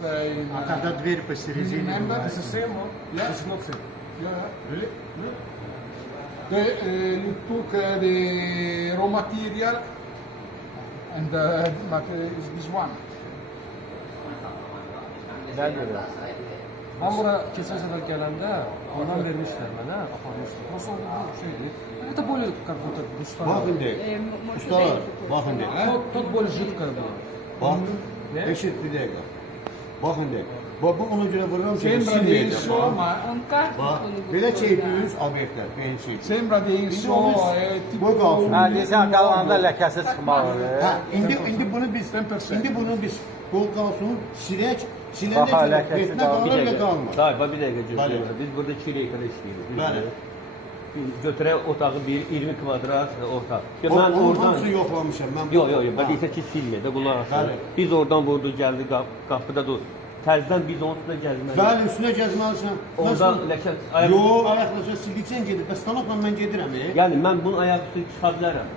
Тогда дверь посередине. Remember? бывает. It's the same one. Yeah. It's not same. Yeah. Really? You took the raw material and is this one. Güzel görüyor. Ben buraya geçen sefer gelende ondan vermişler bana, aparmışlar. Nasıl oldu bu şeydi? Это более как будто густая. Bakın de. Ustalar, bakın de. Тут более жидкая была. Bak. Ne? Eşit bir dakika. Bakın de. Bak bu ona göre vururum ki Sembra di silmeyeceğim. Bak. insomma, Bak. Böyle çekiyoruz obyektler. Ben çekiyorum. sembra di insomma, Bu kalsın. Ha, deyirsən qalanda ləkəsi çıxmalıdır. Ha, indi bunu biz, 10%. indi bunu biz bol kalsın, silek, Bak, silende hala kadar kesin betine daha kalır bir ve dakika. kalmaz. Tayyip bir dəqiqə Bəli. gözləyin. Biz burada 2 iləkdə işləyirik. Biz Bəli. götürək otağı bir 20 kvadrat otaq. O, Mən onun oradan hamısı yoxlamışam. Ben Yox, yox, yox. Bəli isə ki silmir də qulaq asın. Bəli. Biz oradan vurdu, gəldi qapıda dur. Təzədən biz onun üstünə gəzməliyik. Bəli, üstünə gəzməlisən. Orada ləkə ayaq. Yox, ayaqlaşa silgicən gedib. Bəs stanokla mən gedirəm. Yəni mən bunun ayaq üstü çıxa bilərəm.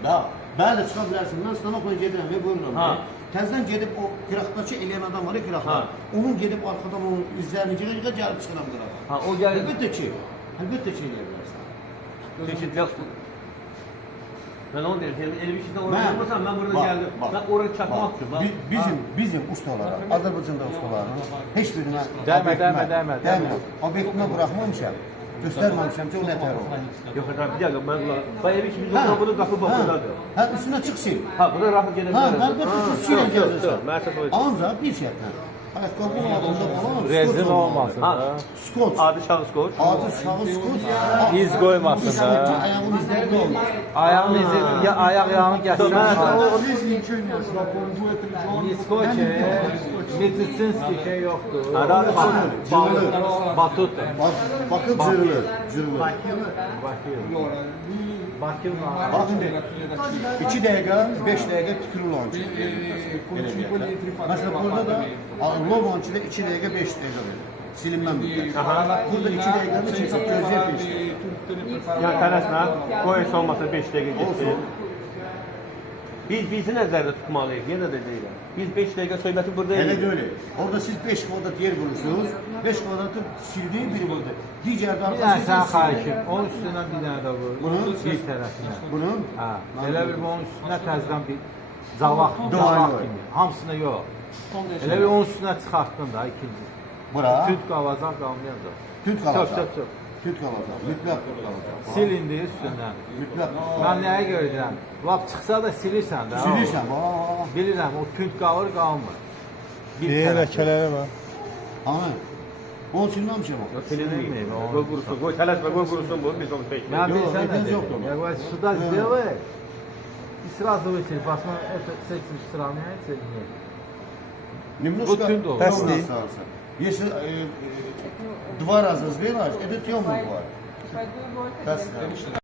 Bəli, çıxa bilərsin. Mən stanokla gedirəm, buyururam. Ha. Təzədən gedib o qıraqdakı eləyən adam var ya qıraqda. Ha. Onun gedib arxadan onun üzərini yığa gəlib çıxıram qırağa. Ha, o gəlir. Əlbəttə ki eləyə bilərsən. Peki, mən onu deyirəm, yəni elə bir şeydə oraya Mən- vurmursan, mən burada Bak, gəldim. bak, Mən oraya çatmaq üçün. bax. Bizim ustalara, Azərbaycanda ustaların heç birinə Dəymə, obyektimə- dəymə, dəymə. Obyektimə buraxmamışam. Göstərməmişəm ki, o nə tər olur. Yox, bir dəqiqə, mən bax evi ki biz oradan bunu qapı baxırdadır. Hə, üstünə çıx sil. Ha, bura rahat gedə Hə, bilərəm. əlbəttə ki, yox, sil yox, gəlirsən. yox, mən səhv edirəm. Ancaq bir şərtlə. Ayaqqabının altında falan Rezil olmasın Ha. da. Skoç. Adi şahıs qoç. Adı şahı skoç. İz qoymasın da. Ayağın izləri də olmaz. Ayağın izi, ya ayaq yağını gətirsin. These ingenuous, dopo 2 o 3 giorni. Niskoçe, Mitsinski şey yoktur. Arada batut. Bakıb cırılır, cırılır. Allora, Bakım var. Bax indi 2 dəqiqə, 5 dəqiqə tükürül onun üçün. con 5 litri fa Məsələn, burada da Lovon 2-də 2 dəqiqə 5 dəqiqə verir. Silinmə müddəti. Burada 2 dəqiqəni çəkib gözləyib 5 dəqiqə. Yəni tələsmə, qoy heç olmasa 5 dəqiqə getsin. Olsun. Biz bizi nəzərdə tutmalıyıq, yenə də deyirəm. Biz 5 dəqiqə söhbəti burada Elə edirik. də öyle. Orada siz 5 kvadrat yer vurursunuz. 5 kvadratı sildiğin biri burada. Digər Bir dənə darfası sən xahişim, onun üstünə bir dənə də vur. Bunun? Bir tərəfinə. Bunun Ha, elə bir onun üstünə təzədən bir zavaq Doğru. kimi. Hamısını yox. Elə bir onun üstünə çıxartdın da ikinci. bura Tüt qavazaq qalmayacaq. tüt Çox, qalacaq. çox, çox. Tüt qalacaq. Mütləq tüt qalacaq. Sil indi üstündən. Mütləq. Mən nəyə görə deyirəm? Lap çıxsa da silirsən də. Silirsən. Bax. Bilirəm, o tünt qalır, qalmır. Bir Deyə tərəf. ləkələri var. Ana. Onu silməmişəm o. Silinməyib. Qoy qurusun, qoy tələsmə, qoy qurusun bu, biz onu Mən çəkməyik. bilirsən ehtiyac nə yoxdur. deyirəm? Ya, suda сделай. И сразу выйти, посмотри, это с этим сравняется или нет? Немножко Bu tünd olur. ровно остался. Если 2 раза сделаешь, это темный бывает. Пойду в Bəs.